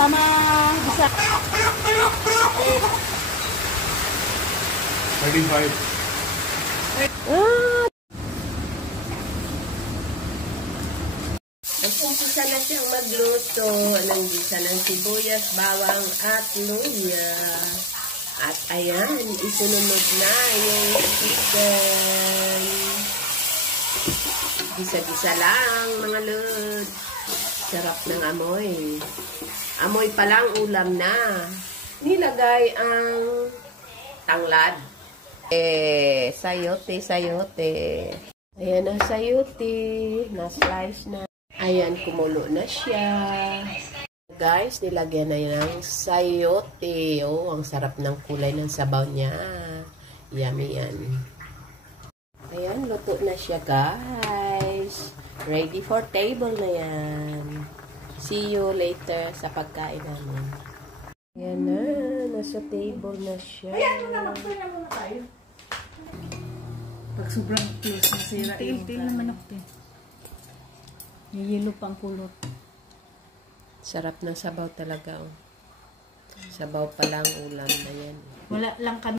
Sama isa. 35. Nag-umpisa na siyang magluto ng gisa ng sibuyas, bawang at luya. At ayan, isunod na yung chicken. Gisa-gisa lang, mga lod. Sarap ng amoy. Amoy pa lang, ulam na. Nilagay ang tanglad. Sayote. Ayan ang sayote. Na-slice na. Ayan, kumulo na siya. Guys, nilagyan na yan ng sayote. Oh, ang sarap ng kulay ng sabaw niya. Yummy yan. Ayan, luto na siya, guys. Ready for table na yan. See you later sa pagkain namin. Ayan na, nasa table na siya. Ayan, magpuna muna tayo. Pag sobrang close, masira yung tail na manok din. May yelo pang kulot. Sarap ng sabaw talaga. Oh. Sabaw pa lang ulam na yan. Wala lang kami.